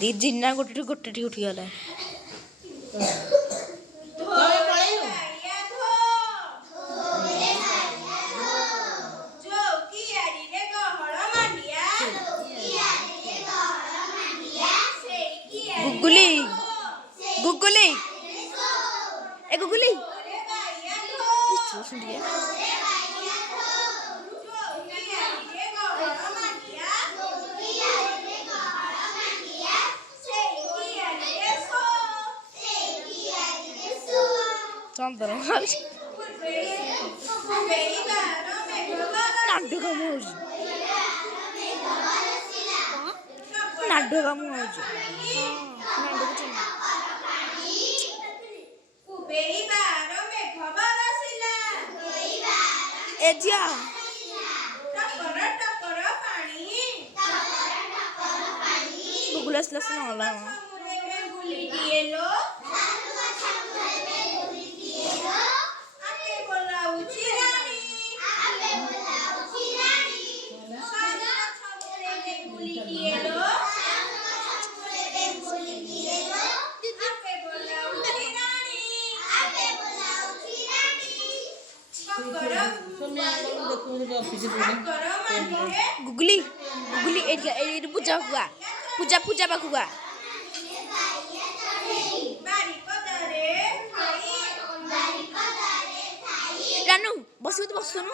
दी जिन्ना गोटे गोटे उठी गला गुगुली गुगुली ए गुगुली चंदन नाडु कम नाडु कम एजिया गुगुला स्लस नला गुगली गुगली ए पूजा हुआ पूजा पूजा पाखुआ रानू बसु तो बसुनु